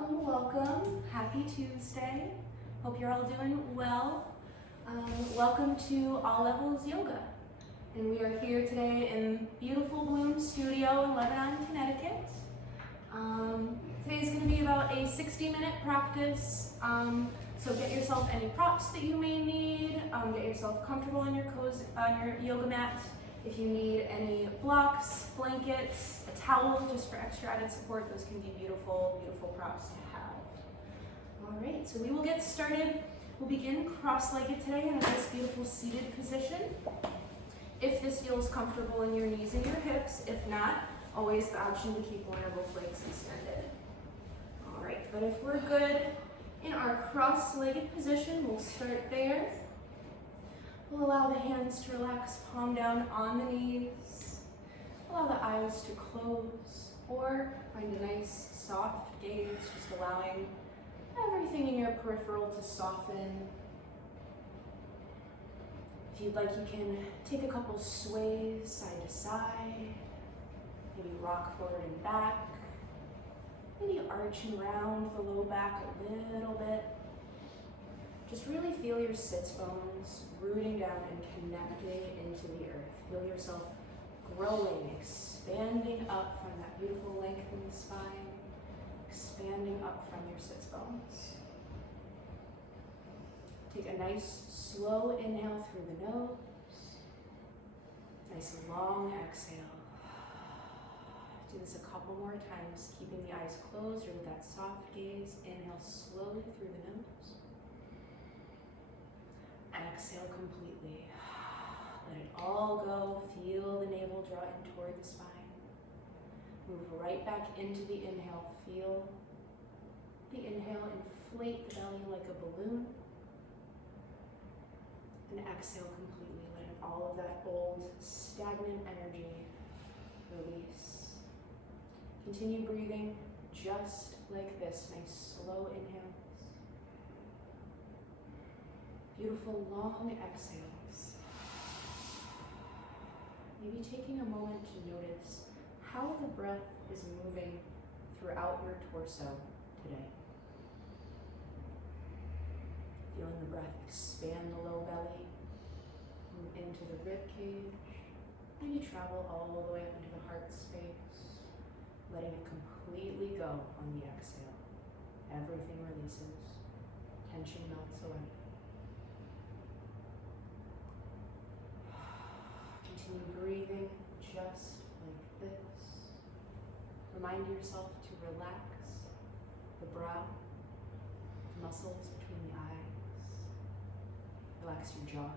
Welcome, welcome. Happy Tuesday. Hope you're all doing well. Welcome to All Levels Yoga. And we are here today in beautiful Bloom Studio in Lebanon, Connecticut. Today's going to be about a 60-minute practice. So get yourself any props that you may need. Get yourself comfortable on your yoga mat. If you need any blocks, blankets, a towel just for extra added support, those can be beautiful, beautiful props to have. All right, so we will get started. We'll begin cross-legged today in a nice, beautiful seated position. If this feels comfortable in your knees and your hips, if not, always the option to keep one or both legs extended. All right, but if we're good in our cross-legged position, we'll start there. We'll allow the hands to relax, palm down on the knees. Allow the eyes to close, or find a nice soft gaze, just allowing everything in your peripheral to soften. If you'd like, you can take a couple sways side to side, maybe rock forward and back, maybe arching around the low back a little bit. Just really feel your sits bones rooting down and connecting into the earth. Feel yourself growing, expanding up from that beautiful length in the spine, expanding up from your sits bones. Take a nice slow inhale through the nose. Nice long exhale. Do this a couple more times, keeping the eyes closed or with that soft gaze. Inhale slowly through the nose. Exhale completely. Let it all go. Feel the navel draw in toward the spine. Move right back into the inhale. Feel the inhale inflate the belly like a balloon. And exhale completely. Letting all of that old stagnant energy release. Continue breathing just like this. Nice slow inhale. Beautiful long exhales. Maybe taking a moment to notice how the breath is moving throughout your torso today. Feeling the breath expand the low belly, move into the rib cage, maybe travel all the way up into the heart space, letting it completely go on the exhale. Everything releases, tension melts away. Continue breathing just like this. Remind yourself to relax the brow, the muscles between the eyes. Relax your jaw.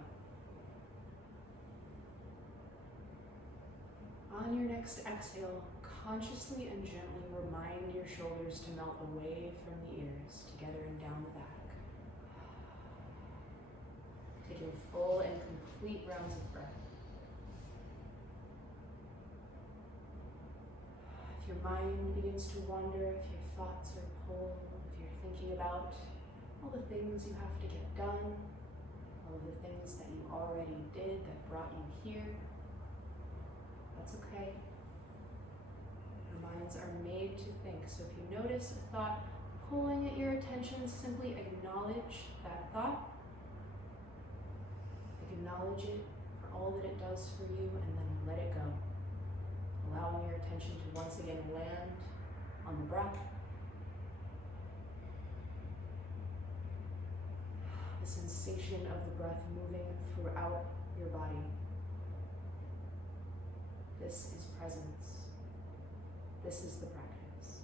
On your next exhale, consciously and gently remind your shoulders to melt away from the ears, together and down the back. Taking full and complete rounds of breath. If your mind begins to wander, if your thoughts are pulled, if you're thinking about all the things you have to get done, all of the things that you already did that brought you here, that's okay. Our minds are made to think. So if you notice a thought pulling at your attention, simply acknowledge that thought. Acknowledge it for all that it does for you, and then let it go. Allowing your attention to once again land on the breath. The sensation of the breath moving throughout your body. This is presence. This is the practice.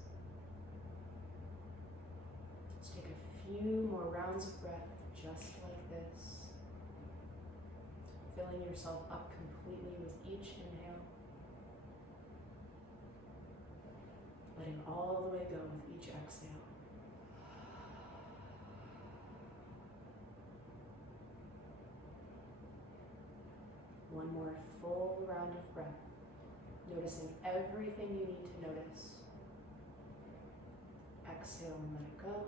Let's take a few more rounds of breath just like this. Filling yourself up completely with each inhale. Letting all the way go with each exhale. One more full round of breath. Noticing everything you need to notice. Exhale and let it go.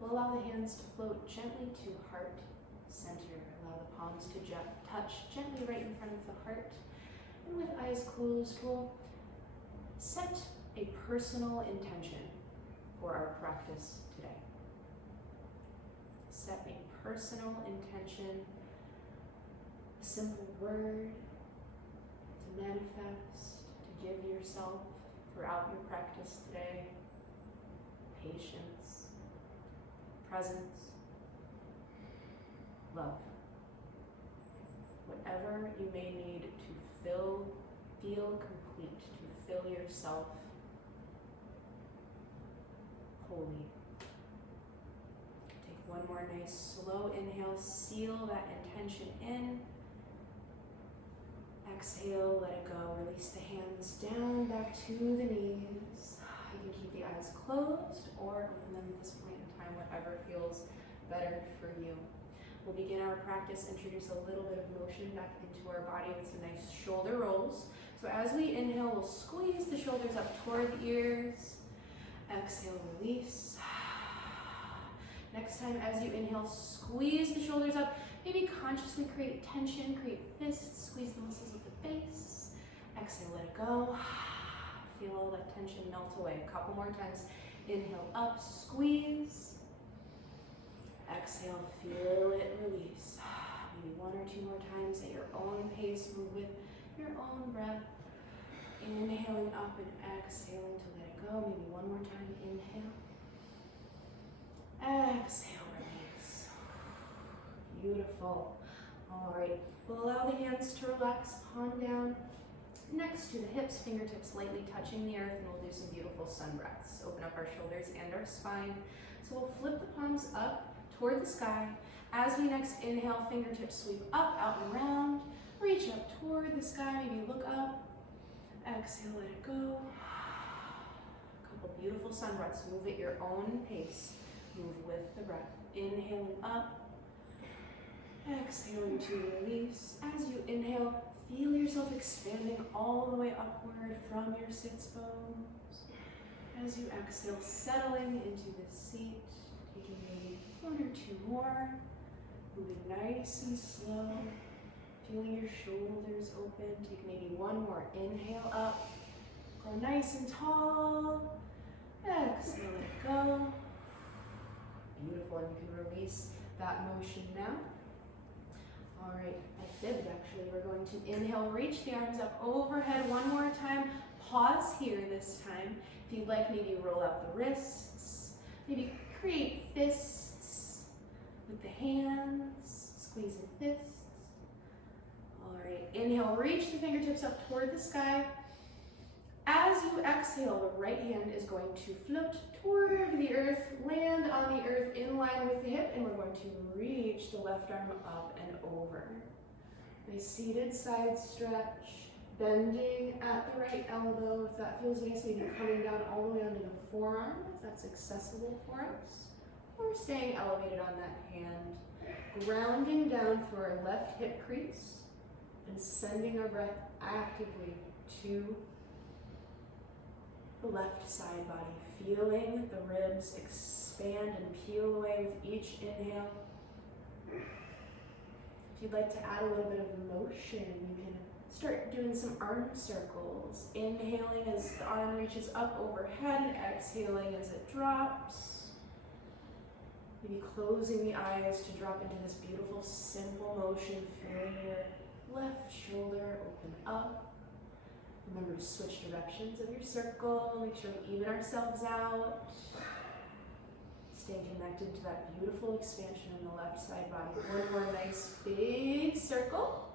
We'll allow the hands to float gently to heart center. Allow the palms to touch gently right in front of the heart. And with eyes closed, we'll set a personal intention for our practice today. Set a personal intention, a simple word to manifest, to give yourself throughout your practice today. Patience, presence, love. Whatever you may need to feel complete, to fill yourself holy. Take one more nice slow inhale, seal that intention in. Exhale, let it go. Release the hands down, back to the knees. You can keep the eyes closed or open them at this point in time, whatever feels better for you. We'll begin our practice, introduce a little bit of motion back into our body with some nice shoulder rolls. So as we inhale, we'll squeeze the shoulders up toward the ears. Exhale, release. Next time, as you inhale, squeeze the shoulders up. Maybe consciously create tension, create fists, squeeze the muscles of the face. Exhale, let it go. Feel all that tension melt away. A couple more times. Inhale up, squeeze. Exhale, feel it release. Maybe one or two more times at your own pace. Move with your own breath. Inhaling up and exhaling to let it go. Maybe one more time. Inhale. Exhale, release. Beautiful. All right. We'll allow the hands to relax, palm down next to the hips, fingertips lightly touching the earth, and we'll do some beautiful sun breaths. Open up our shoulders and our spine. So we'll flip the palms up toward the sky. As we next inhale, fingertips sweep up, out and around. Reach up toward the sky, maybe look up. Exhale, let it go. A couple beautiful sun breaths. Move at your own pace. Move with the breath. Inhaling up. Exhaling to release. As you inhale, feel yourself expanding all the way upward from your sits bones. As you exhale, settling into the seat, taking maybe one or two more. Moving nice and slow. Feeling your shoulders open. Take maybe one more. Inhale up. Grow nice and tall. Exhale, let it go. Beautiful, and you can release that motion now. All right, I fibbed actually. We're going to inhale, reach the arms up overhead one more time. Pause here this time. If you'd like, maybe roll out the wrists. Maybe create fists with the hands, squeezing fists. All right, inhale, reach the fingertips up toward the sky. As you exhale, the right hand is going to float toward the earth, land on the earth in line with the hip, and we're going to reach the left arm up and over. Nice seated side stretch, bending at the right elbow. If that feels nice, maybe coming down all the way onto the forearm, if that's accessible for us, or staying elevated on that hand. Grounding down through our left hip crease and sending our breath actively to the left side body, feeling the ribs expand and peel away with each inhale. If you'd like to add a little bit of motion, you can start doing some arm circles. Inhaling as the arm reaches up overhead, exhaling as it drops. Maybe closing the eyes to drop into this beautiful, simple motion, feeling your left shoulder open up. Remember to switch directions of your circle. Make sure we even ourselves out. Staying connected to that beautiful expansion in the left side body. One more nice big circle.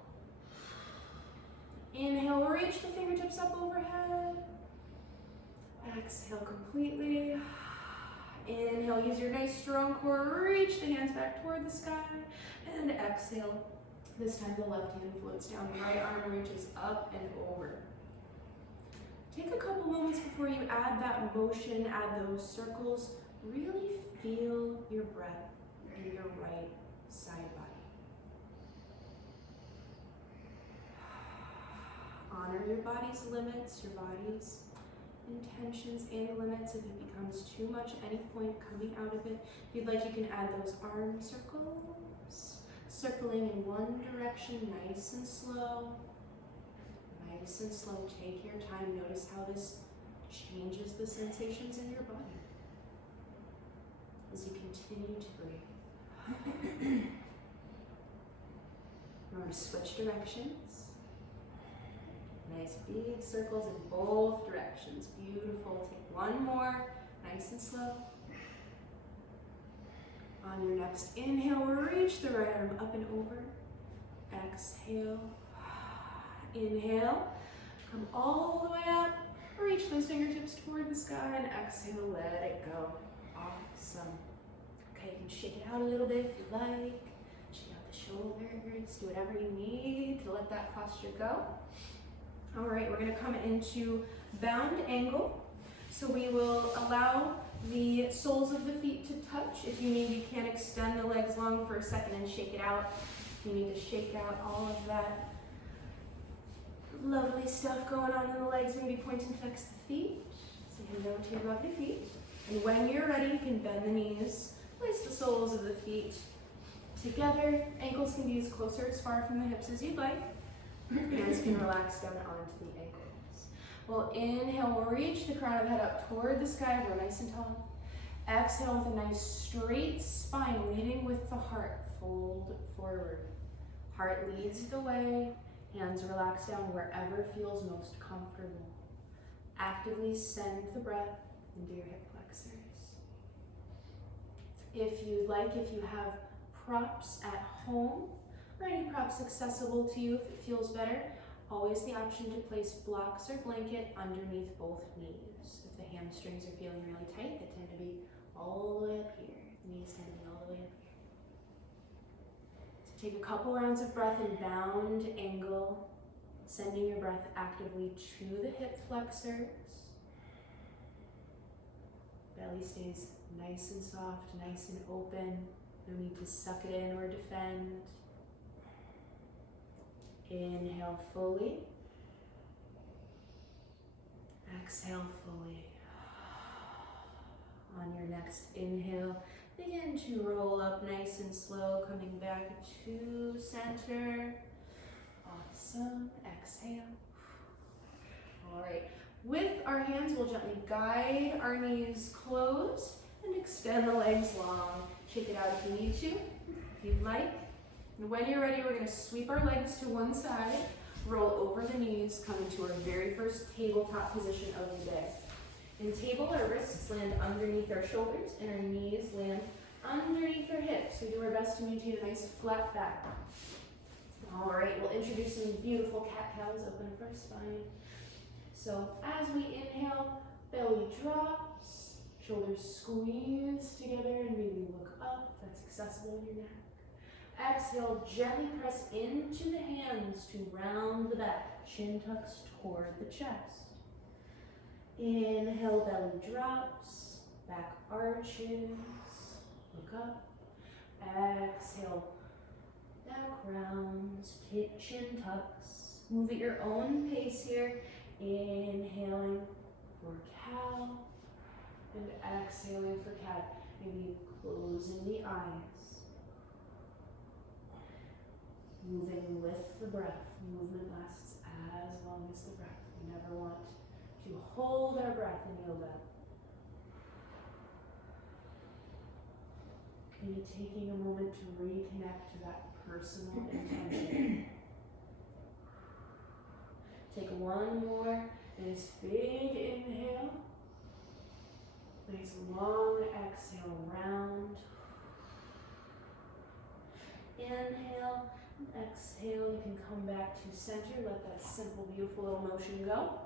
Inhale, reach the fingertips up overhead. Exhale completely. Inhale, use your nice strong core. Reach the hands back toward the sky. And exhale. This time the left hand floats down, the right arm reaches up and over. Take a couple moments before you add that motion, add those circles. Really feel your breath in your right side body. Honor your body's limits, your body's intentions and limits. If it becomes too much at any point coming out of it, if you'd like, you can add those arm circles. Circling in one direction, nice and slow. Nice and slow. Take your time. Notice how this changes the sensations in your body as you continue to breathe. Remember to switch directions. Nice big circles in both directions. Beautiful. Take one more, nice and slow. On your next inhale, reach the right arm up and over. Exhale. Inhale. Come all the way up. Reach those fingertips toward the sky and exhale, let it go. Awesome. Okay, you can shake it out a little bit if you like. Shake out the shoulders. Do whatever you need to let that posture go. All right, we're going to come into bound angle. So we will allow the soles of the feet to touch. If you need, you can extend the legs long for a second and shake it out. You need to shake out all of that lovely stuff going on in the legs. Maybe point and flex the feet. So you can go to your lovely feet. And when you're ready, you can bend the knees. Place the soles of the feet together. Ankles can be as close or as far from the hips as you'd like. Hands can relax down onto the ankles. We'll inhale, we'll reach the crown of the head up toward the sky, grow nice and tall. Exhale with a nice straight spine, leading with the heart. Fold forward. Heart leads the way. Hands relax down wherever feels most comfortable. Actively send the breath into your hip flexors. If you'd like, if you have props at home, or any props accessible to you if it feels better, always the option to place blocks or blanket underneath both knees. If the hamstrings are feeling really tight, they tend to be all the way up here. The knees tend to be all the way up here. So take a couple rounds of breath in bound angle, sending your breath actively to the hip flexors. Belly stays nice and soft, nice and open. No need to suck it in or defend. Inhale fully. Exhale fully. On your next inhale, begin to roll up nice and slow, coming back to center. Awesome. Exhale. All right. With our hands, we'll gently guide our knees closed and extend the legs long. Shake it out if you need to, if you'd like. And when you're ready, we're going to sweep our legs to one side, roll over the knees, come into our very first tabletop position of the day. In table, our wrists land underneath our shoulders and our knees land underneath our hips. We do our best to maintain a nice flat back. All right, we'll introduce some beautiful cat-cows, open up our spine. So as we inhale, belly drops, shoulders squeeze together and really look up. That's accessible in your neck. Exhale, gently press into the hands to round the back, chin tucks toward the chest. Inhale, belly drops, back arches, look up. Exhale, back rounds, chin tucks. Move at your own pace here. Inhaling for cow and exhaling for cat. Maybe closing the eyes. Moving with the breath. Movement lasts as long as the breath. We never want to hold our breath in yoga. Maybe taking a moment to reconnect to that personal intention. Take one more nice big inhale. Nice long exhale, round. Inhale. Exhale, you can come back to center. Let that simple, beautiful little motion go.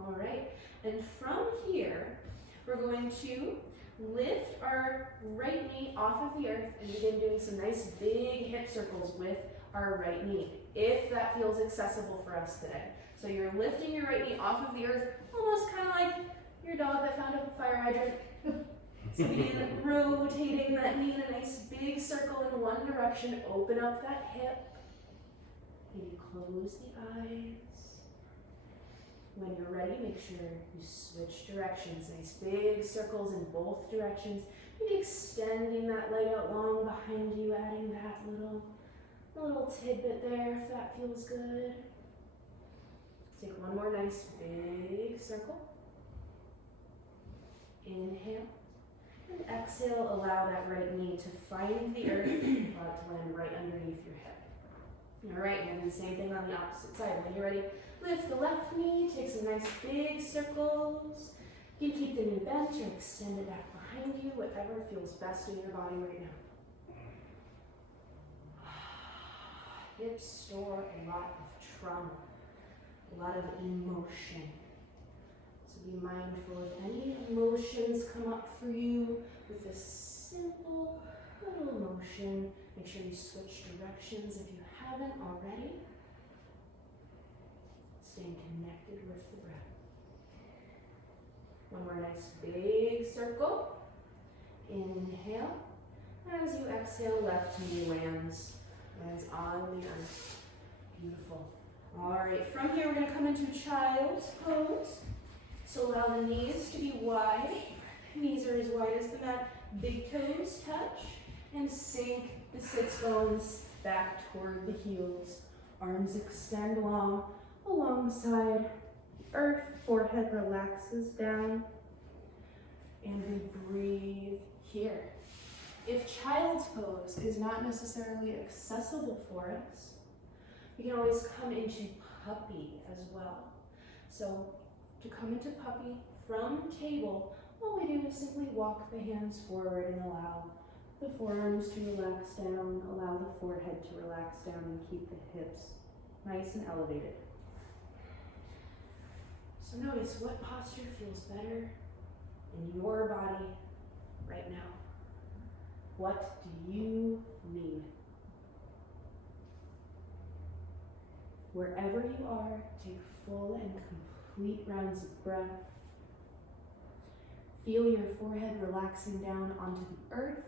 All right, and from here, we're going to lift our right knee off of the earth and begin doing some nice big hip circles with our right knee, if that feels accessible for us today. So you're lifting your right knee off of the earth, almost kind of like your dog that found a fire hydrant. So begin rotating that knee in a nice big circle in one direction. Open up that hip. Maybe close the eyes. When you're ready, make sure you switch directions. Nice big circles in both directions. Maybe extending that leg out long behind you, adding that little tidbit there if that feels good. Take one more nice big circle. Inhale. And exhale, allow that right knee to find the earth, allow it to land right underneath your hip. All right, and then the same thing on the opposite side. When you're ready, lift the left knee, take some nice big circles. You can keep the knee bent or extend it back behind you, whatever feels best in your body right now. Hips store a lot of trauma, a lot of emotion. So be mindful if any emotions come up for you with this simple little motion. Make sure you switch directions if you haven't already. Staying connected with the breath. One more nice big circle. Inhale. As you exhale, left knee lands on the earth. Beautiful. All right, from here we're going to come into child's pose. So allow the knees to be wide. Knees are as wide as the mat. Big toes touch. And sink the sits bones back toward the heels. Arms extend long alongside the earth. Forehead relaxes down. And we breathe here. If child's pose is not necessarily accessible for us, we can always come into puppy as well. So to come into puppy from table, all we do is simply walk the hands forward and allow the forearms to relax down, allow the forehead to relax down, and keep the hips nice and elevated. So notice what posture feels better in your body right now. What do you need? Wherever you are, take full and complete rounds of breath. Feel your forehead relaxing down onto the earth,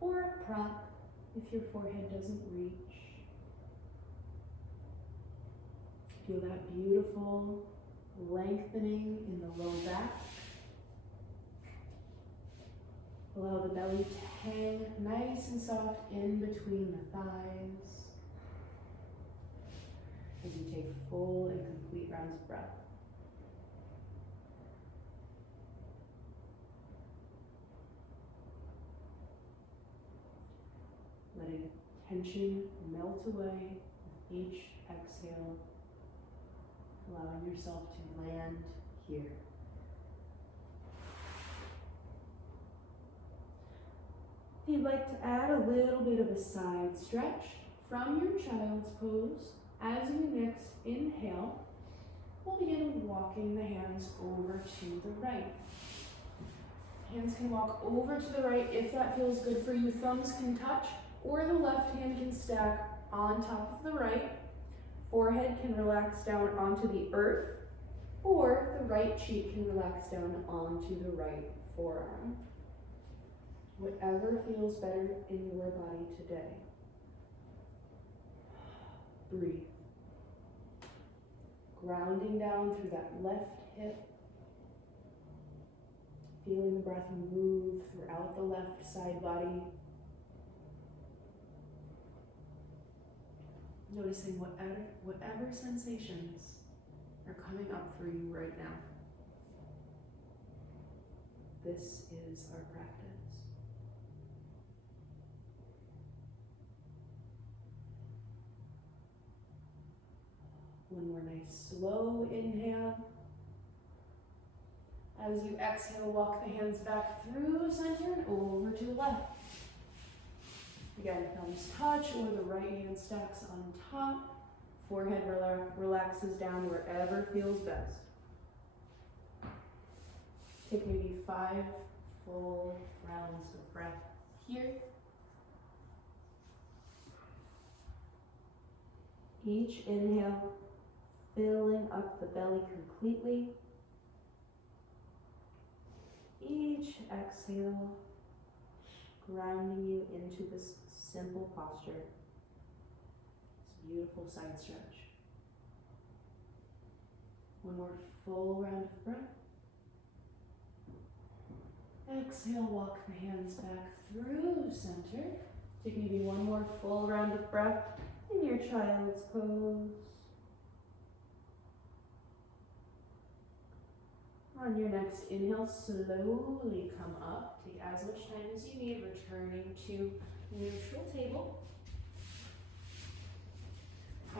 or a prop if your forehead doesn't reach. Feel that beautiful lengthening in the low back. Allow the belly to hang nice and soft in between the thighs as you take full and complete rounds of breath. Letting tension melt away with each exhale, allowing yourself to land here. If you'd like to add a little bit of a side stretch from your child's pose, as you next inhale, we'll begin walking the hands over to the right. Hands can walk over to the right if that feels good for you. Thumbs can touch, or the left hand can stack on top of the right. Forehead can relax down onto the earth, or the right cheek can relax down onto the right forearm. Whatever feels better in your body today. Breathe. Grounding down through that left hip. Feeling the breath move throughout the left side body. Noticing whatever sensations are coming up for you right now. This is our practice. One more nice slow inhale. As you exhale, walk the hands back through center and over to the left. Again, thumbs touch or the right hand stacks on top. Forehead relaxes down wherever feels best. Take maybe 5 full rounds of breath here. Each inhale, filling up the belly completely. Each exhale, grounding you into this simple posture. This beautiful side stretch. One more full round of breath. Exhale, walk the hands back through center. Take maybe one more full round of breath in your child's pose. On your next inhale, slowly come up. Take as much time as you need, returning to neutral table.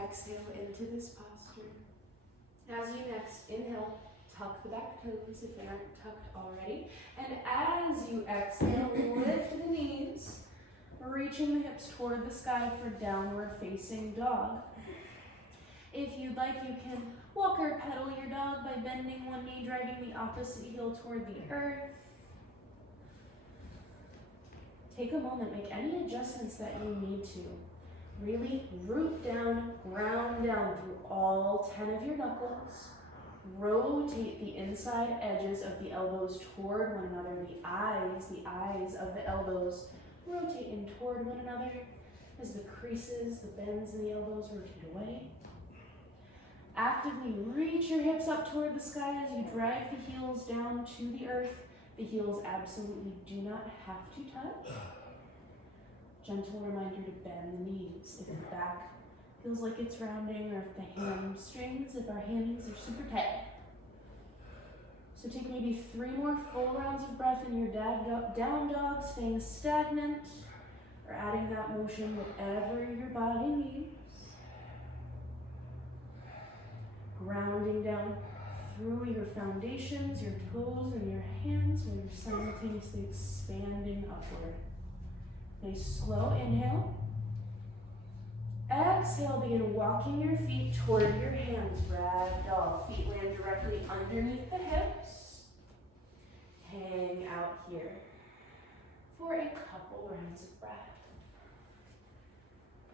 Exhale into this posture. As you next inhale, tuck the back toes if they aren't tucked already. And as you exhale, lift the knees, reaching the hips toward the sky for downward facing dog. If you'd like, you can walk or pedal your dog by bending one knee, driving the opposite heel toward the earth. Take a moment, make any adjustments that you need to. Really root down, ground down through all 10 of your knuckles. Rotate the inside edges of the elbows toward one another. The eyes of the elbows rotate in toward one another as the creases, the bends in the elbows rotate away. Actively reach your hips up toward the sky as you drive the heels down to the earth. The heels absolutely do not have to touch. Gentle reminder to bend the knees if the back feels like it's rounding, or if the hamstrings, if our hamstrings are super tight. So take maybe 3 more full rounds of breath in your down dog, staying stagnant, or adding that motion whatever your body needs. Grounding down through your foundations, your toes, and your hands while you're simultaneously expanding upward. Nice slow inhale. Exhale, begin walking your feet toward your hands, ragdoll. Feet land directly underneath the hips. Hang out here for a couple rounds of breath.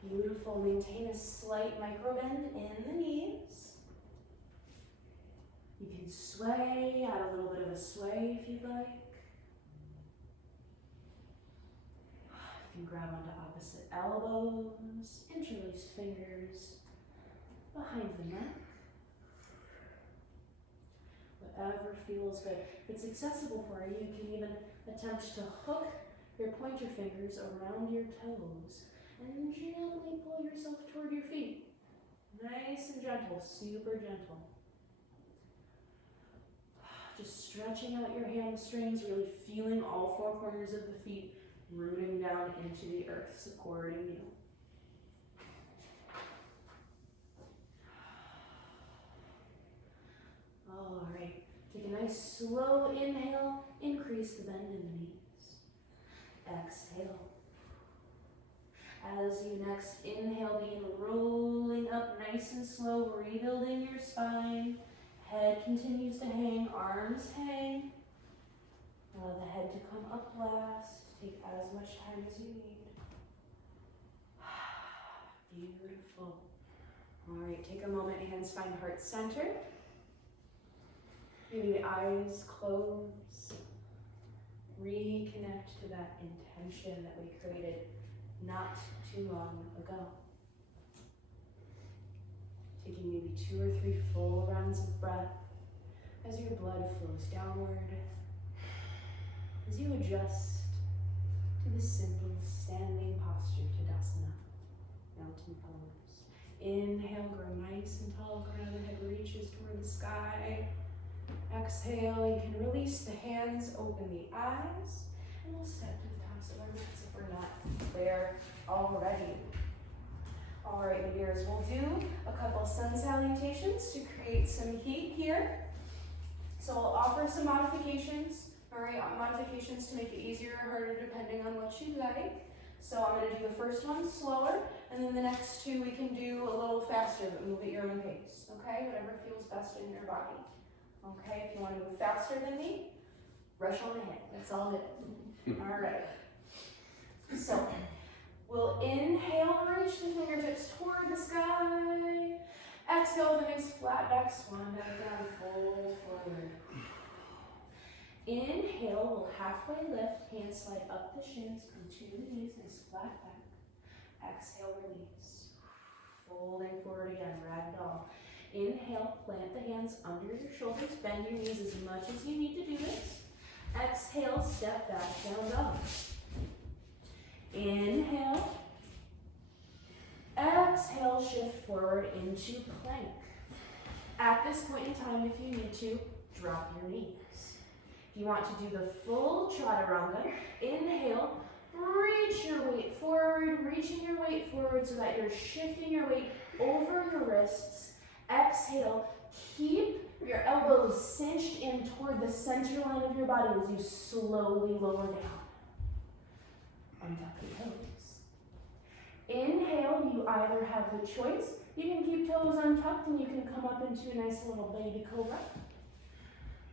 Beautiful. Maintain a slight micro bend in the knees. You can sway, add a little bit of a sway if you'd like. You can grab onto opposite elbows, interlace fingers behind the neck. Whatever feels good. If it's accessible for you, you can even attempt to hook your pointer fingers around your toes and gently pull yourself toward your feet. Nice and gentle, super gentle. Just stretching out your hamstrings, really feeling all 4 corners of the feet rooting down into the earth, supporting you. All right, take a nice slow inhale, increase the bend in the knees. Exhale. As you next inhale, begin rolling up nice and slow, rebuilding your spine. Head continues to hang, arms hang. Allow the head to come up last. Take as much time as you need. Beautiful. All right, take a moment, hands find heart center. Maybe the eyes close. Reconnect to that intention that we created not too long ago. Taking maybe 2 or 3 full rounds of breath as your blood flows downward, as you adjust to the simple standing posture, Tadasana, mountain pose. Inhale, grow nice and tall, crown of the head reaches toward the sky. Exhale, you can release the hands, open the eyes, and we'll step to the tops of our mats if we're not there already. All right, my dears, we'll do a couple sun salutations to create some heat here. So I'll offer some modifications, all right, modifications to make it easier or harder depending on what you like. So I'm gonna do the first one slower, and then the next 2 we can do a little faster, but move at your own pace, okay? Whatever feels best in your body. Okay, if you wanna move faster than me, rush on ahead, that's all good. All right, so we'll inhale, reach the fingertips toward the sky. Exhale with a nice flat back, swan back down, fold forward. Inhale, we'll halfway lift, hands slide up the shins, come to the knees, nice flat back. Exhale, release. Folding forward again, ragdoll. Inhale, plant the hands under your shoulders, bend your knees as much as you need to do this. Exhale, step back, down dog. Inhale. Exhale, shift forward into plank. At this point in time, if you need to, drop your knees. If you want to do the full chaturanga, inhale, reach your weight forward, reaching your weight forward so that you're shifting your weight over your wrists. Exhale, keep your elbows cinched in toward the center line of your body as you slowly lower down. Untuck your toes. Inhale, you either have the choice, you can keep toes untucked and you can come up into a nice little baby cobra.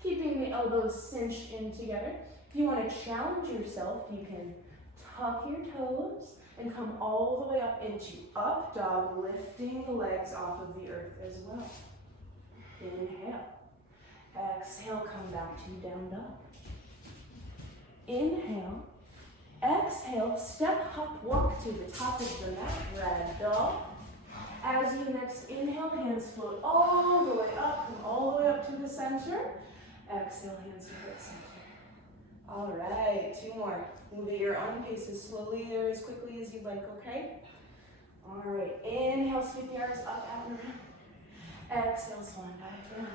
Keeping the elbows cinched in together. If you want to challenge yourself, you can tuck your toes and come all the way up into up dog, lifting the legs off of the earth as well. Inhale. Exhale, come back to down dog. Inhale. Exhale, step, hop, walk to the top of the mat, rag doll. As you next inhale, hands float all the way up, come all the way up to the center. Exhale, hands to the center. All right, 2 more. Move at your own pace as slowly or as quickly as you'd like, okay? All right, inhale, sweep the arms up and around. Exhale, swan back down.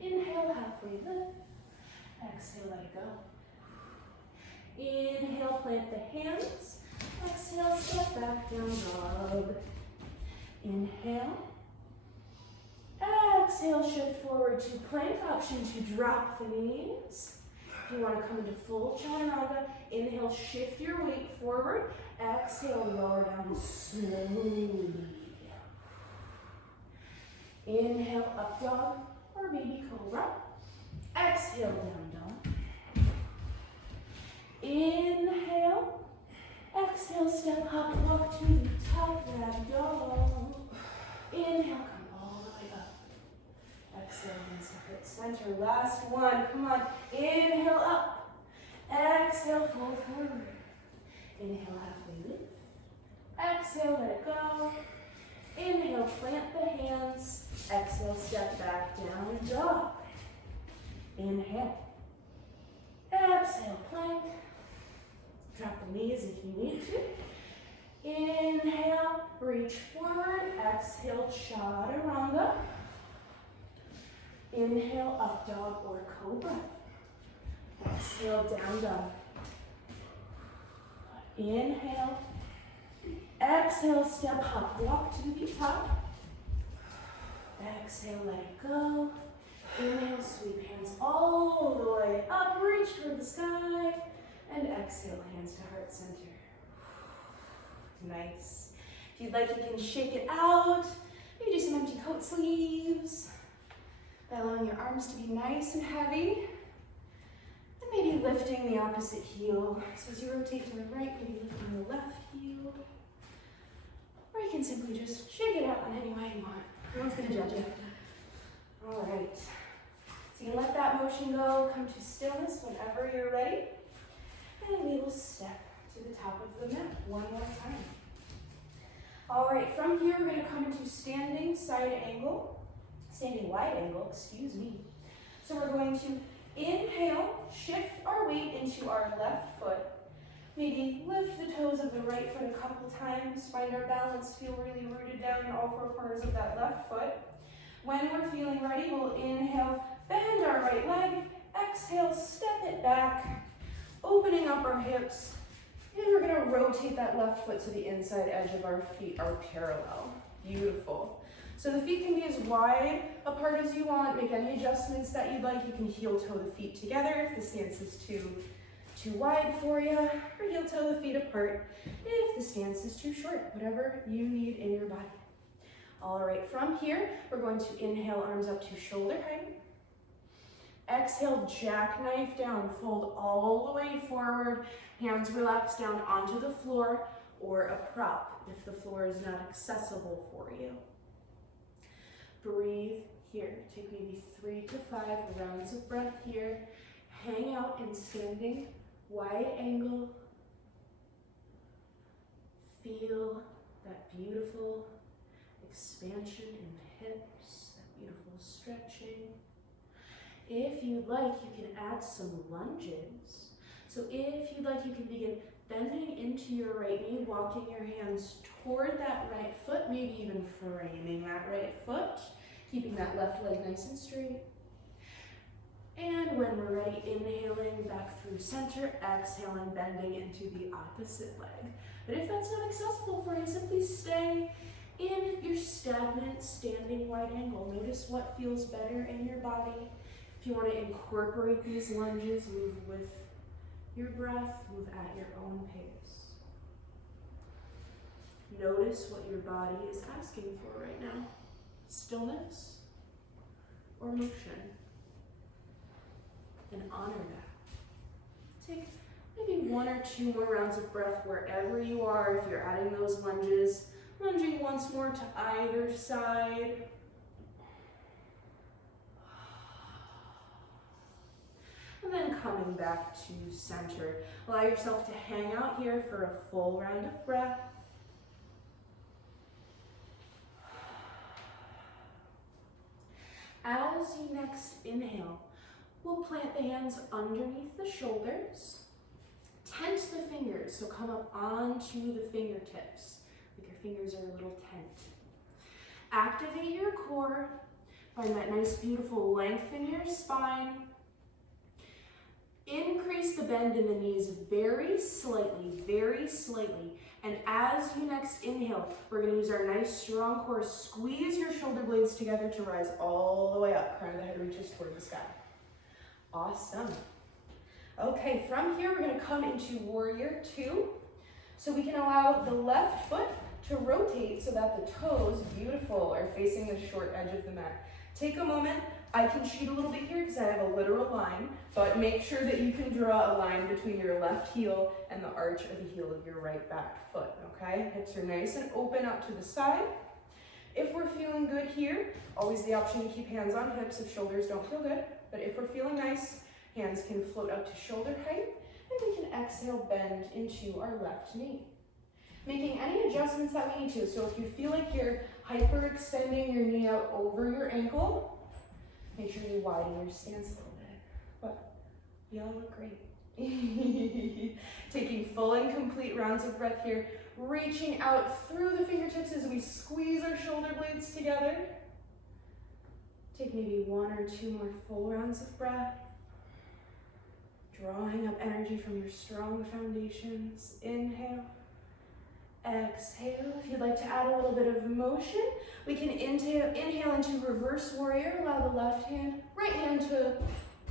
Inhale, halfway lift. Exhale, let it go. Inhale, plant the hands. Exhale, step back, down dog. Inhale. Exhale, shift forward to plank option to drop the knees. If you want to come into full chaturanga, inhale, shift your weight forward. Exhale, lower down slowly. Inhale, up dog or baby cobra. Exhale, down dog. Inhale. Exhale, step, hop, walk to the top, rag doll. Inhale, come all the way up. Exhale, hands to hip center. Last one, come on. Inhale, up. Exhale, fold forward. Inhale, halfway lift. Exhale, let it go. Inhale, plant the hands. Exhale, step back, down dog. Inhale. Exhale, plank. Drop the knees if you need to. Inhale, reach forward. Exhale, chaturanga. Inhale, up dog or cobra. Exhale, down dog. Inhale. Exhale, step, hop, walk to the top. Exhale, let it go. Inhale, sweep hands all the way up, reach toward the sky. And exhale, hands to heart center. Nice. If you'd like, you can shake it out. Maybe do some empty coat sleeves by allowing your arms to be nice and heavy. And maybe lifting the opposite heel. So as you rotate to the right, maybe lifting the left heel. Or you can simply just shake it out in any way you want. No one's going to judge you. All right. So you can let that motion go, come to stillness whenever you're ready. And we will step to the top of the mat one more time. All right, from here we're going to come into standing wide angle, excuse me. So we're going to inhale, shift our weight into our left foot. Maybe lift the toes of the right foot a couple times, find our balance, feel really rooted down in all 4 corners of that left foot. When we're feeling ready, we'll inhale, bend our right leg, exhale, step it back, opening up our hips, and we're going to rotate that left foot so the inside edge of our feet are parallel. Beautiful. So the feet can be as wide apart as you want. Make any adjustments that you'd like. You can heel toe the feet together if the stance is too wide for you, or heel toe the feet apart if the stance is too short, whatever you need in your body. All right, from here, we're going to inhale, arms up to shoulder height. Exhale, jackknife down, fold all the way forward, hands relax down onto the floor or a prop if the floor is not accessible for you. Breathe here, take maybe 3 to 5 rounds of breath here. Hang out in standing wide angle. Feel that beautiful expansion in the hips, that beautiful stretching. If you'd like, you can add some lunges. So if you'd like, you can begin bending into your right knee, walking your hands toward that right foot, maybe even framing that right foot, keeping that left leg nice and straight. back through center, exhaling, bending into the opposite leg. But if that's not accessible for you, simply stay in your stagnant standing wide angle. Notice what feels better in your body. If you want to incorporate these lunges, move with your breath, move at your own pace. Notice what your body is asking for right now. Stillness or motion. And honor that. Take maybe 1 or 2 more rounds of breath wherever you are. If you're adding those lunges, lunging once more to either side. And then coming back to center. Allow yourself to hang out here for a full round of breath. As you next inhale, we'll plant the hands underneath the shoulders. Tent the fingers, so come up onto the fingertips, like your fingers are a little tent. Activate your core, find that nice beautiful length in your spine. Increase the bend in the knees very slightly, and as you next inhale, we're gonna use our nice strong core, squeeze your shoulder blades together to rise all the way up, crown of the head reaches toward the sky. Awesome. Okay, from here, we're gonna come into warrior 2. So we can allow the left foot to rotate so that the toes, beautiful, are facing the short edge of the mat. Take a moment. I can cheat a little bit here because I have a literal line, but make sure that you can draw a line between your left heel and the arch of the heel of your right back foot, okay? Hips are nice and open out to the side. If we're feeling good here, always the option to keep hands on hips if shoulders don't feel good, but if we're feeling nice, hands can float up to shoulder height, and we can exhale, bend into our left knee. Making any adjustments that we need to, so if you feel like you're hyperextending your knee out over your ankle, make sure you widen your stance a little bit. But you all look great. Taking full and complete rounds of breath here, reaching out through the fingertips as we squeeze our shoulder blades together. Take maybe 1 or 2 more full rounds of breath. Drawing up energy from your strong foundations. Inhale. Exhale. If you'd like to add a little bit of motion, we can inhale into reverse warrior. Allow the right hand to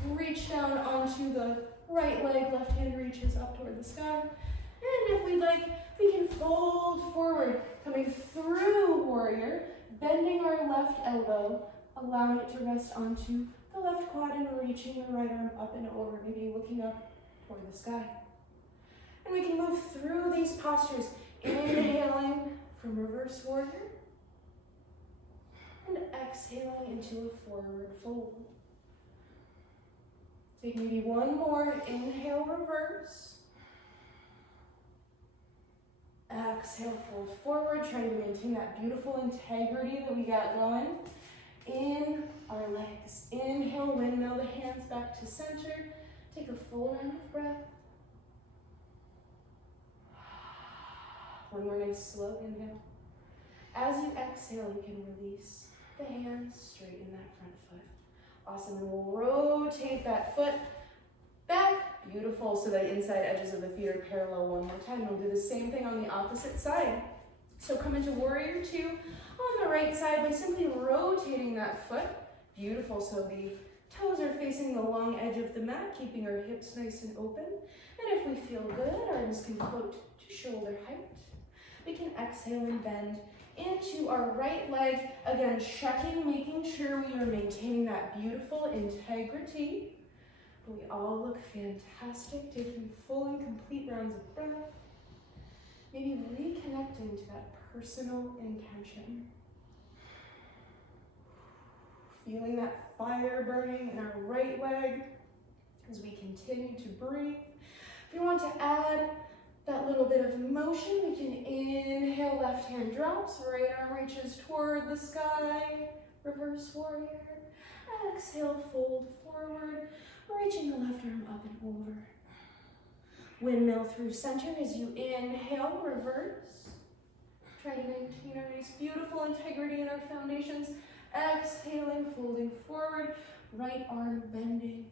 reach down onto the right leg. Left hand reaches up toward the sky. And if we'd like, we can fold forward, coming through warrior, bending our left elbow, allowing it to rest onto the left quad and reaching the right arm up and over, maybe looking up toward the sky. And we can move through these postures, inhaling from reverse warrior and exhaling into a forward fold. Take maybe 1 more, inhale, reverse. Exhale, fold forward, trying to maintain that beautiful integrity that we got going in our legs. Inhale, windmill the hands back to center. Take a full round of breath. 1 more nice slow inhale. As you exhale, you can release the hands, straighten that front foot. Awesome, and we'll rotate that foot back. Beautiful, so the inside edges of the feet are parallel 1 more time. We'll do the same thing on the opposite side. So come into warrior 2 on the right side by simply rotating that foot. Beautiful, so the toes are facing the long edge of the mat, keeping our hips nice and open. And if we feel good, arms can float to shoulder height. We can exhale and bend into our right leg. Again, checking, making sure we are maintaining that beautiful integrity. We all look fantastic, taking full and complete rounds of breath. Maybe reconnecting to that personal intention. Feeling that fire burning in our right leg as we continue to breathe. If you want to add that little bit of motion, we can inhale, left hand drops, right arm reaches toward the sky, reverse warrior. Exhale, fold forward, reaching the left arm up and over. Windmill through center as you inhale, reverse. Try to maintain our nice, beautiful integrity in our foundations. Exhaling, folding forward, right arm bending,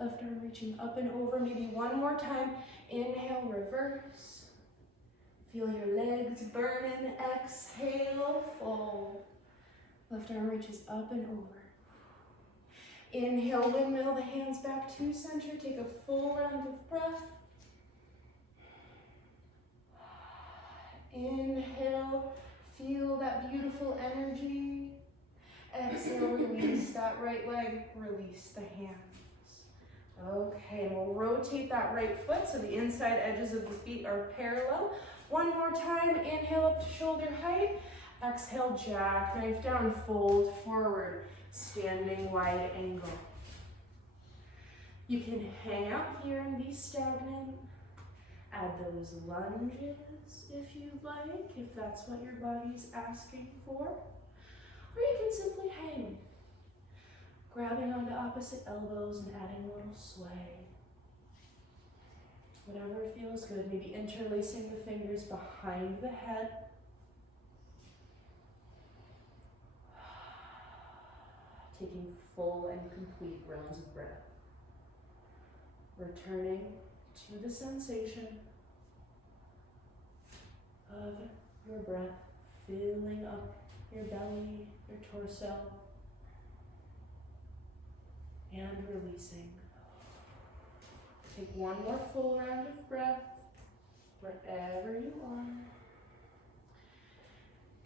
left arm reaching up and over. Maybe one more time. Inhale, reverse. Feel your legs burning. Exhale, fold. Left arm reaches up and over. Inhale, windmill the hands back to center. Take a full round of breath. Inhale, feel that beautiful energy. Exhale, release that right leg, release the hands. Okay, we'll rotate that right foot so the inside edges of the feet are parallel. One more time, inhale up to shoulder height. Exhale, jackknife down, fold forward, standing wide angle. You can hang out here and be stagnant. Add those lunges if you'd like, if that's what your body's asking for. Or you can simply hang, grabbing onto opposite elbows and adding a little sway. Whatever feels good, maybe interlacing the fingers behind the head. Taking full and complete rounds of breath. Returning to the sensation of your breath, filling up your belly, your torso, and releasing. Take one more full round of breath, wherever you are.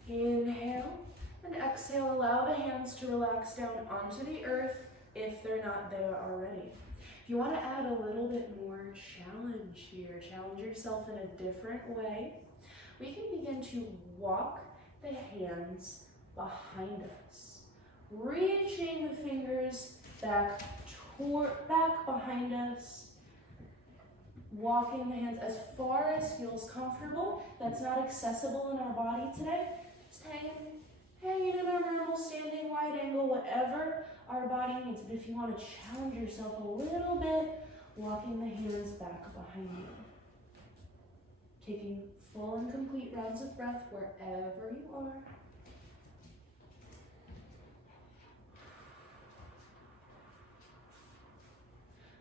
Inhale and exhale, allow the hands to relax down onto the earth if they're not there already. If you want to add a little bit more challenge here, challenge yourself in a different way, we can begin to walk the hands behind us, reaching the fingers back behind us, walking the hands as far as feels comfortable. That's not accessible in our body today. Just hanging in our normal standing wide angle, whatever our body needs. But if you want to challenge yourself a little bit, walking the hands back behind you. Taking full and complete rounds of breath wherever you are.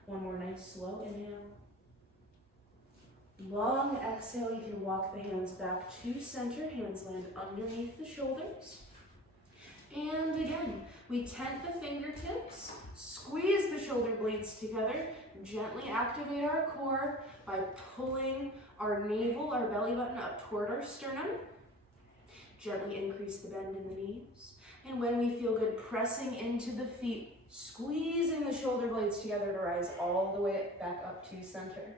One more nice slow inhale. Long exhale, you can walk the hands back to center, hands land underneath the shoulders. And again, we tent the fingertips, squeeze the shoulder blades together, gently activate our core by pulling our navel, our belly button up toward our sternum. Gently increase the bend in the knees. And when we feel good, pressing into the feet, squeezing the shoulder blades together to rise all the way back up to center.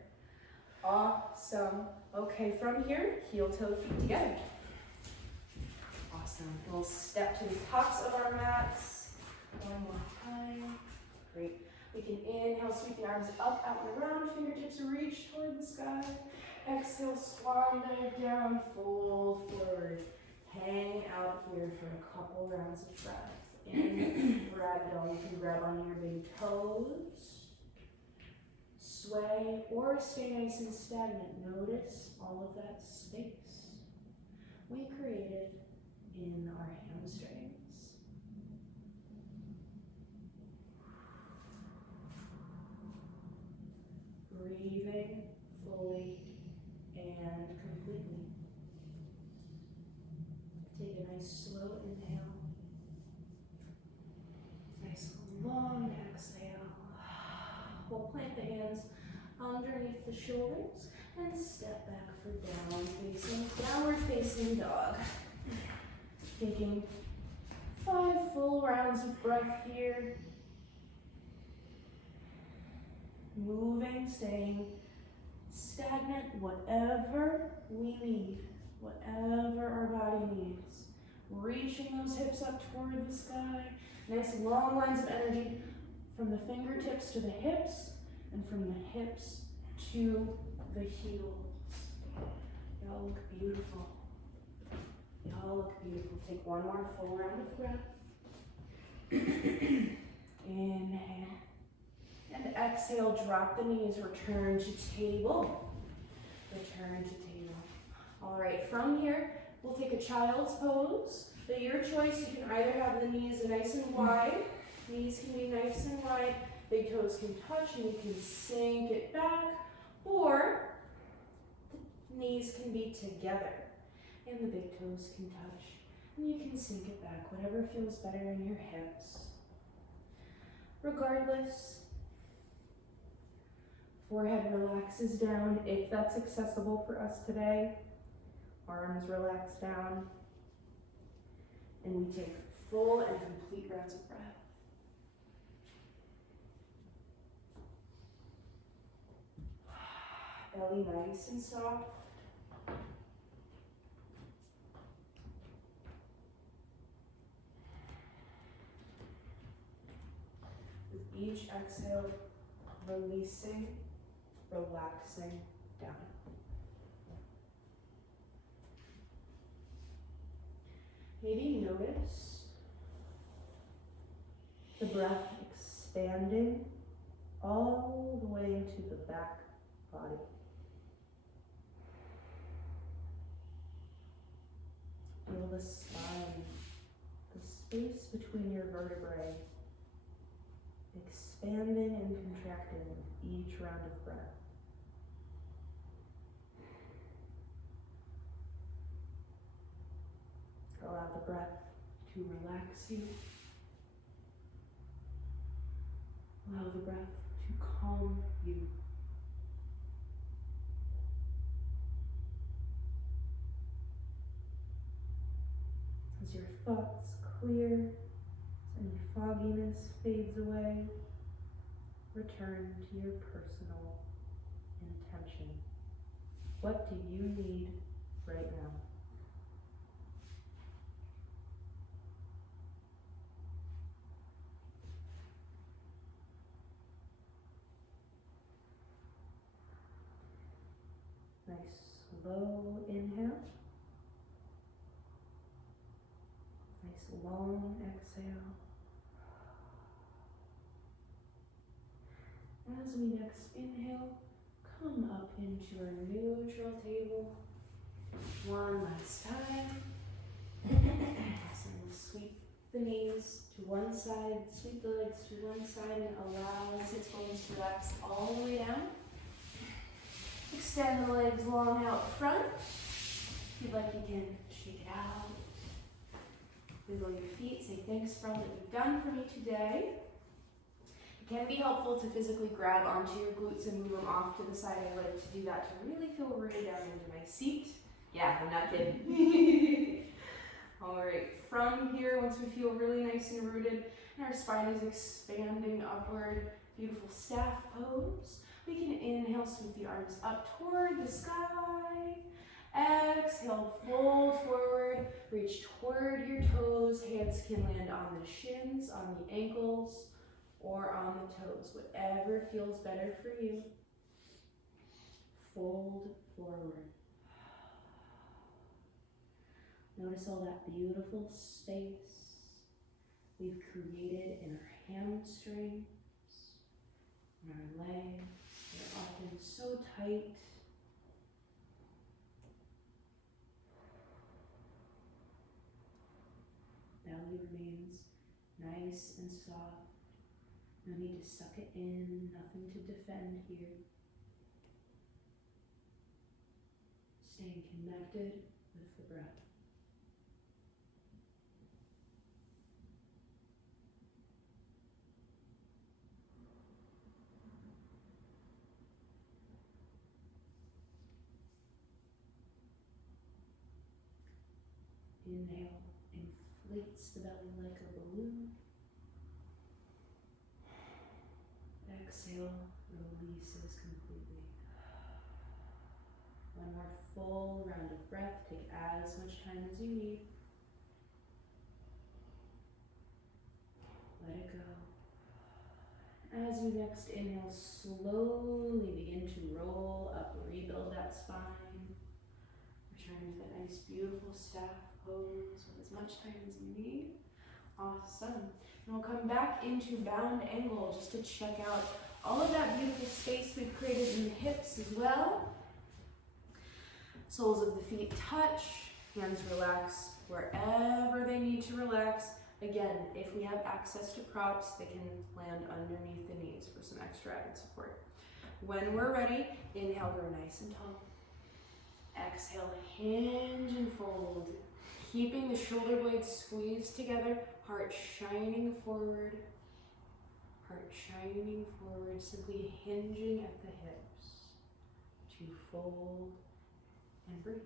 Awesome. Okay, from here, heel toe feet together. Awesome. And we'll step to the tops of our mats. One more time. Great. We can inhale, sweep the arms up, out and around, fingertips reach toward the sky. Exhale, swan dive down, fold forward. Hang out here for a couple rounds of breath. In ragdoll, you can grab onto your big toes, sway, or stay nice and stagnant. Notice all of that space we created in our hamstrings. Breathing fully and completely. Take a nice slow inhale. Nice long exhale. We'll plant the hands underneath the shoulders and step back for downward facing dog. Taking 5 full rounds of breath here. Moving, staying stagnant, whatever we need, whatever our body needs. Reaching those hips up toward the sky. Nice long lines of energy from the fingertips to the hips and from the hips to the heels. Y'all look beautiful. Y'all look beautiful. Take one more full round of breath. Inhale. And exhale, drop the knees, return to table. Return to table. All right, from here, we'll take a child's pose. At your choice, you can either have the knees nice and wide. Knees can be nice and wide. Big toes can touch and you can sink it back, or the knees can be together and the big toes can touch and you can sink it back, whatever feels better in your hips. Regardless, forehead relaxes down if that's accessible for us today. Arms relax down. And we take full and complete rounds of breath. Belly nice and soft. With each exhale, releasing, relaxing down. Maybe notice the breath expanding all the way into the back body. Feel the spine, the space between your vertebrae, expanding and contracting with each round of breath. Allow the breath to relax you. Allow the breath to calm you. As your thoughts clear, as any fogginess fades away, return to your personal intention. What do you need right now? Nice slow inhale. Nice long exhale. As we next inhale, come up into our neutral table. One last time. So we'll sweep the knees to one side, sweep the legs to one side, and allow the sits bones to relax all the way down. Extend the legs long out front. If you'd like, you can shake it out. Wiggle your feet. Say thanks for all that you've done for me today. It can be helpful to physically grab onto your glutes and move them off to the side. I like to do that to really feel rooted down into my seat. Yeah, I'm not kidding. All right, from here, once we feel really nice and rooted and our spine is expanding upward, beautiful staff pose. We can inhale, sweep the arms up toward the sky. Exhale, fold forward, reach toward your toes. Hands can land on the shins, on the ankles, or on the toes, whatever feels better for you. Fold forward. Notice all that beautiful space we've created in our hamstrings, in our legs. They're often so tight. Belly remains nice and soft. No need to suck it in, nothing to defend here. Staying connected with the breath. Inhale, inflates the belly like a balloon. Exhale, releases completely. One more full round of breath. Take as much time as you need. Let it go. As you next inhale, slowly begin to roll up, rebuild that spine. Return to that nice, beautiful staff pose with as much time as you need. Awesome. And we'll come back into bound angle just to check out all of that beautiful space we've created in the hips as well. Soles of the feet touch, hands relax wherever they need to relax. Again, if we have access to props, they can land underneath the knees for some extra added support. When we're ready, inhale, grow nice and tall. Exhale, hinge and fold. Keeping the shoulder blades squeezed together, heart shining forward. Heart shining forward, simply hinging at the hips to fold and breathe.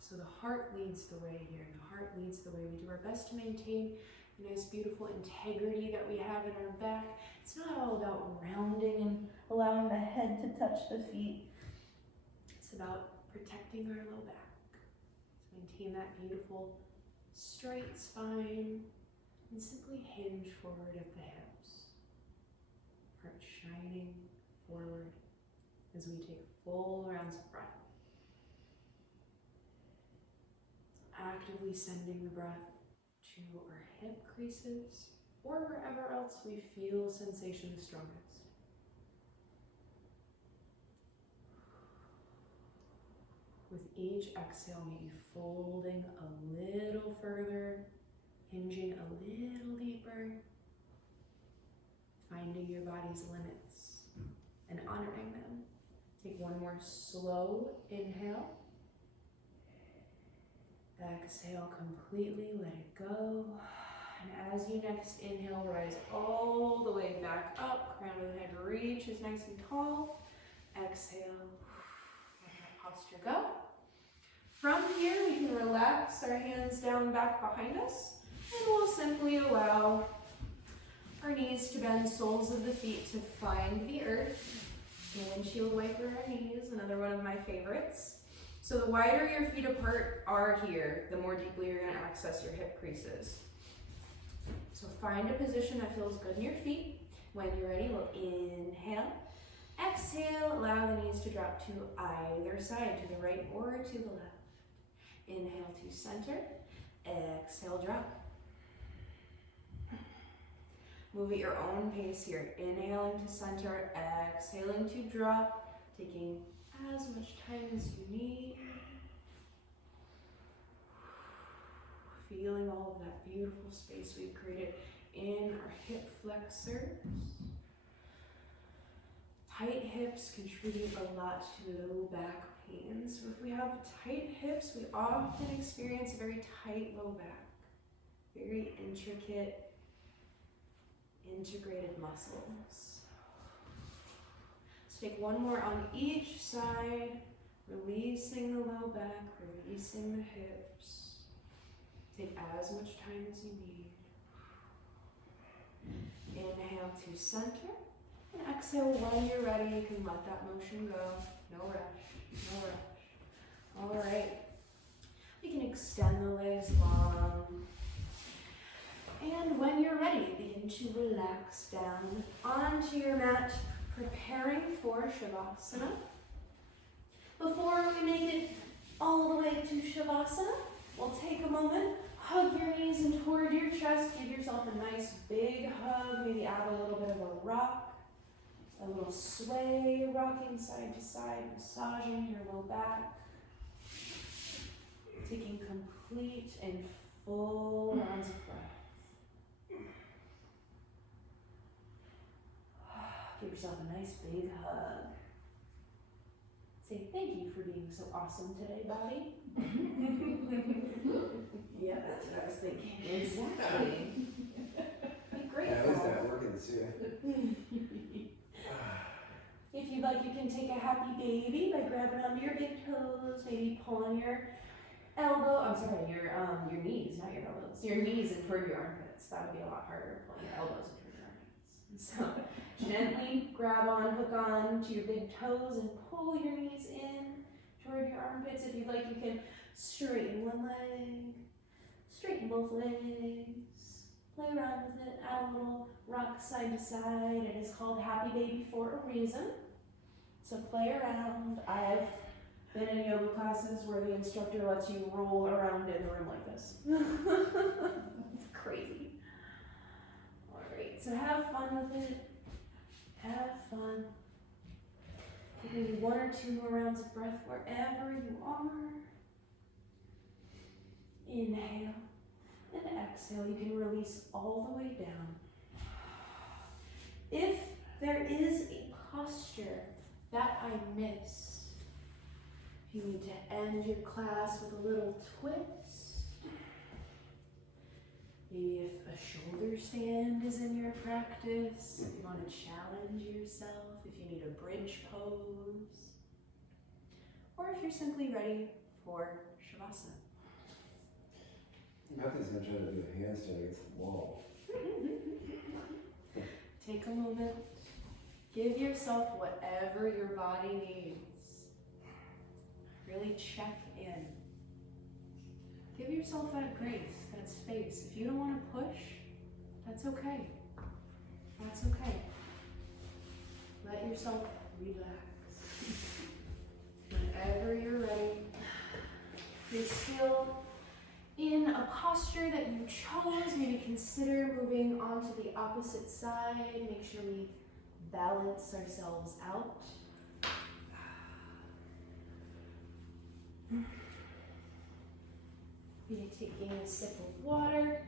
So the heart leads the way here. The heart leads the way. We do our best to maintain the nice, beautiful integrity that we have in our back. It's not all about rounding and allowing the head to touch the feet. It's about protecting our low back. To maintain that beautiful straight spine and simply hinge forward at the hips. Heart shining forward as we take full rounds of breath. Actively sending the breath to our hip creases or wherever else we feel sensation the strongest. With each exhale, maybe folding a little further, hinging a little deeper, finding your body's limits and honoring them. Take one more slow inhale. Exhale completely, let it go. And as you next inhale, rise all the way back up. Crown of the head reaches nice and tall. Exhale, let that posture go. From here, we can relax our hands down back behind us. And we'll simply allow our knees to bend, soles of the feet to find the earth. Windshield wiper our knees, another one of my favorites. So the wider your feet apart are here, the more deeply you're going to access your hip creases. So find a position that feels good in your feet. When you're ready, we'll inhale. Exhale, allow the knees to drop to either side, to the right or to the left. Inhale to center. Exhale, drop. Move at your own pace here. Inhaling to center, exhaling to drop, taking as much time as you need. Feeling all of that beautiful space we've created in our hip flexors. Tight hips contribute a lot to low back pain. So if we have tight hips, we often experience a very tight low back. Very intricate, integrated muscles. Let's take one more on each side, releasing the low back, releasing the hips. Take as much time as you need. Inhale to center, and exhale when you're ready. You can let that motion go. No rush, no rush. All right. We can extend the legs long. And when you're ready, begin to relax down onto your mat, preparing for Shavasana. Before we make it all the way to Shavasana, we'll take a moment, hug your knees in toward your chest, give yourself a nice big hug, maybe add a little bit of a rock, a little sway, rocking side to side, massaging your low back. Taking complete and full rounds of breath. Give yourself a nice big hug. Say thank you for being so awesome today, body. Yeah, that's what I was thinking. Exactly. Be grateful. Yeah, at least that working too. If you'd like, you can take a happy baby by grabbing onto your big toes, maybe pulling your your knees, not your elbows. Your knees in toward your armpits. That would be a lot harder, pulling your elbows in toward your armpits. So gently grab on, hook on to your big toes and pull your knees in toward your armpits. If you'd like, you can straighten one leg, straighten both legs, play around with it, add a little rock side to side. It is called Happy Baby for a reason. So play around. I've been in yoga classes where the instructor lets you roll around in the room like this. It's crazy. All right, so have fun with it. Have fun. Maybe one or two more rounds of breath wherever you are. Inhale and exhale. You can release all the way down. If there is a posture that I miss, if you need to end your class with a little twist, maybe if a shoulder stand is in your practice, if you want to challenge yourself, if you need a bridge pose, or if you're simply ready for Shavasana. Matthew's gonna try to do a handstand against the wall. Take a moment. Give yourself whatever your body needs. Really check in. Give yourself that grace, that space. If you don't want to push, that's okay. That's okay. Let yourself relax. Whenever you're ready, you're still in a posture that you chose. Maybe consider moving on to the opposite side. Make sure we balance ourselves out. Maybe taking a sip of water,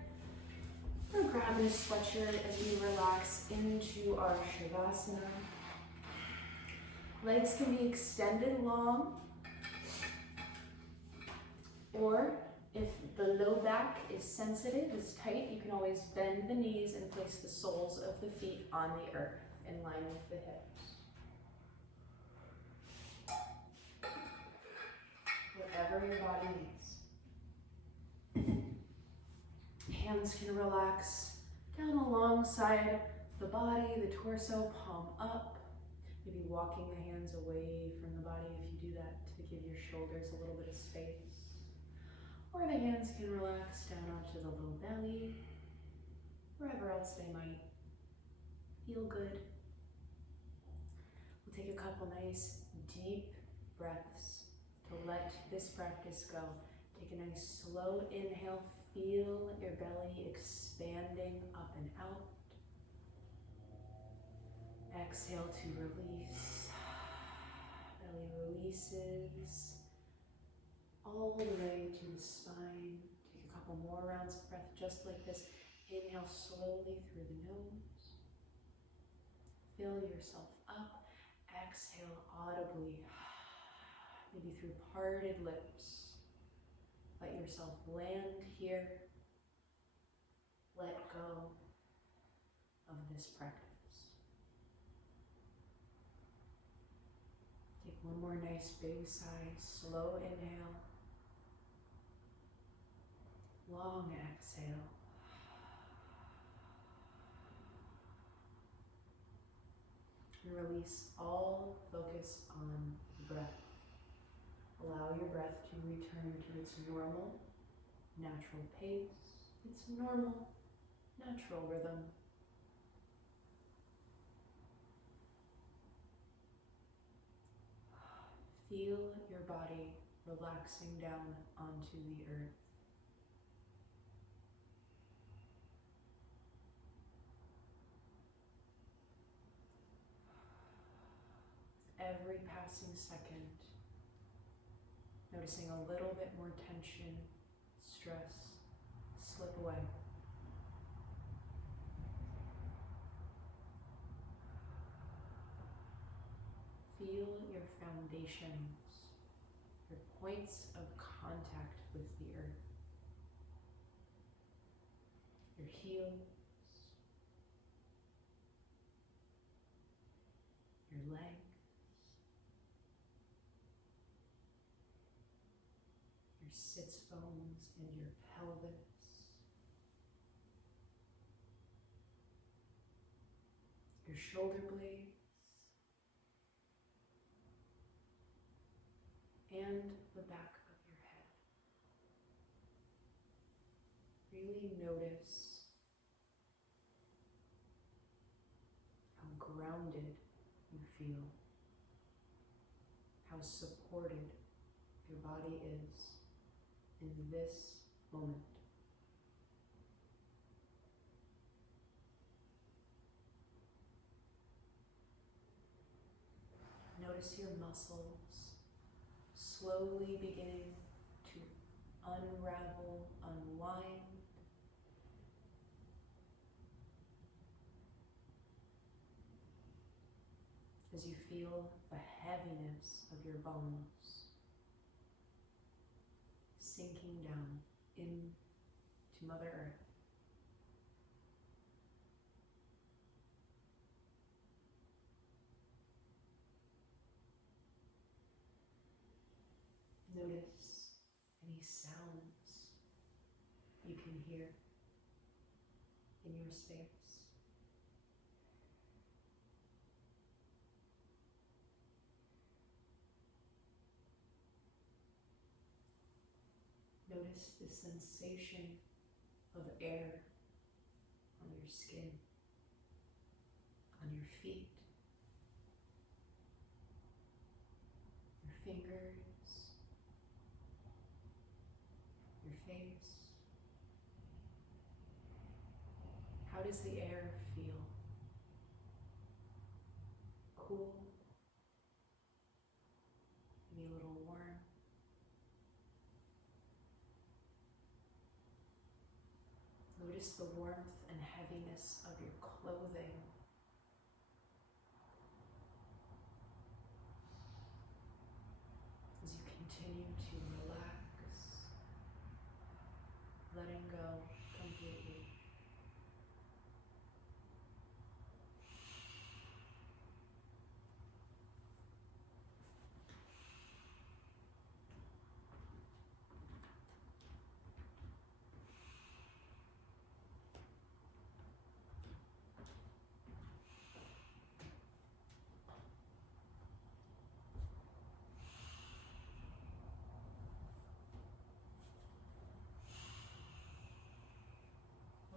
or grabbing a sweatshirt as we relax into our Shavasana. Legs can be extended long, or if the low back is sensitive, is tight, you can always bend the knees and place the soles of the feet on the earth in line with the hips. Whatever your body needs. Hands can relax down alongside the body, the torso, palm up. Maybe walking the hands away from the body if you do that to give your shoulders a little bit of space. Or the hands can relax down onto the low belly, wherever else they might feel good. We'll take a couple nice deep breaths to let this practice go. Take a nice slow inhale. Feel your belly expanding up and out. Exhale to release. Belly releases all the way to the spine. Take a couple more rounds of breath just like this. Inhale slowly through the nose. Fill yourself up. Exhale audibly, maybe through parted lips. Let yourself land here. Let go of this practice. Take one more nice big sigh, slow inhale, long exhale. And release all focus on the breath. Allow your breath to return to its normal, natural pace, its normal, natural rhythm. Feel your body relaxing down onto the earth. Every passing second, noticing a little bit more tension, stress slip away. Feel your foundations, your points of contact with the earth, your heels, your legs, your sits bones and your pelvis, your shoulder blades, and the back of your head. Really notice how grounded you feel, how supported your body is in this moment. Notice your muscles slowly beginning to unravel, unwind. As you feel the heaviness of your bones sinking down into Mother Earth. Notice any sounds you can hear in your space. Notice the sensation of air on your skin, on your feet, your fingers, your face. How does the air feel? Cool? Maybe a little warm? Notice the warmth and heaviness of your clothing. As you continue to relax, letting go completely.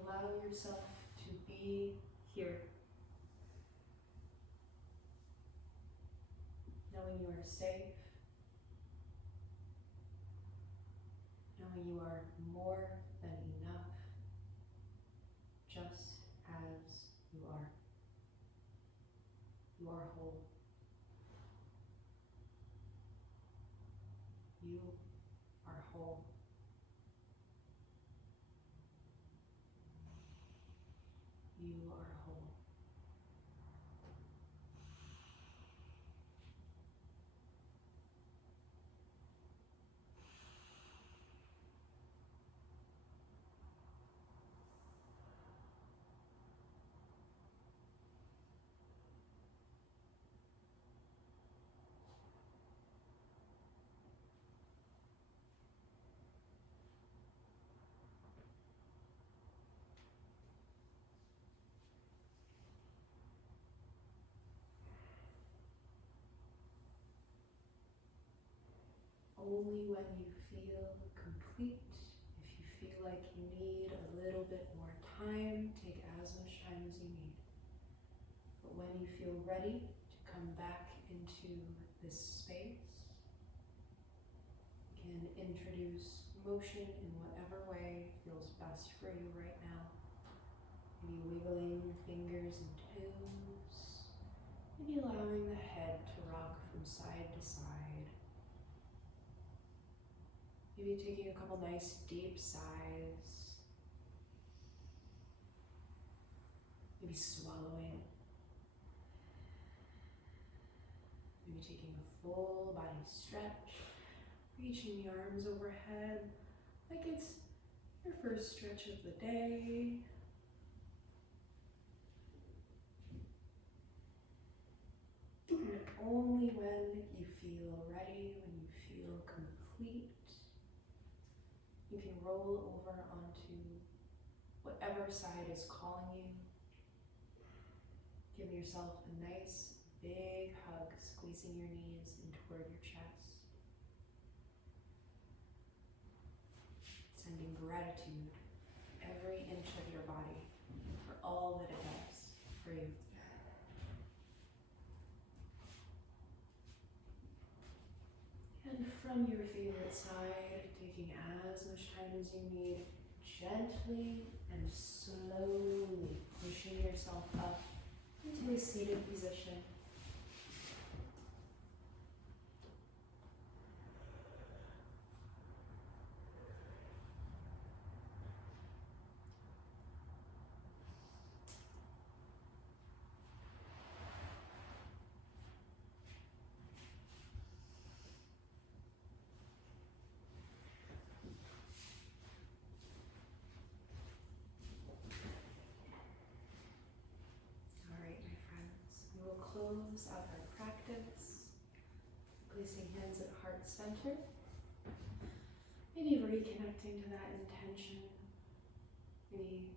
Allow yourself to be here, knowing you are safe, knowing you are more than enough, just as you are. You are whole. You are whole. You are whole. Only when you feel complete, if you feel like you need a little bit more time, take as much time as you need. But when you feel ready to come back into this space, you can introduce motion in whatever way feels best for you right now. Maybe wiggling your fingers and toes, maybe allowing the head to rock from side to side. Maybe taking a couple nice deep sighs. Maybe swallowing. Maybe taking a full body stretch. Reaching the arms overhead like it's your first stretch of the day. And only when you feel ready, when you feel complete, you can roll over onto whatever side is calling you. Give yourself a nice big hug, squeezing your knees in toward your chest. Sending gratitude every inch of your body for all that it does for you. And from your favorite side, taking as much time as you need, gently and slowly pushing yourself up into a seated position. center. Maybe reconnecting to that intention. Maybe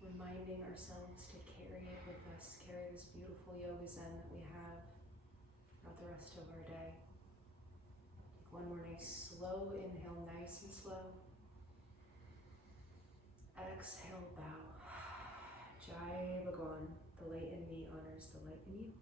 reminding ourselves to carry it with us, carry this beautiful yoga zen that we have throughout the rest of our day. Take one more nice slow inhale, nice and slow. Exhale, bow. Jai Bhagwan, the light in me honors the light in you.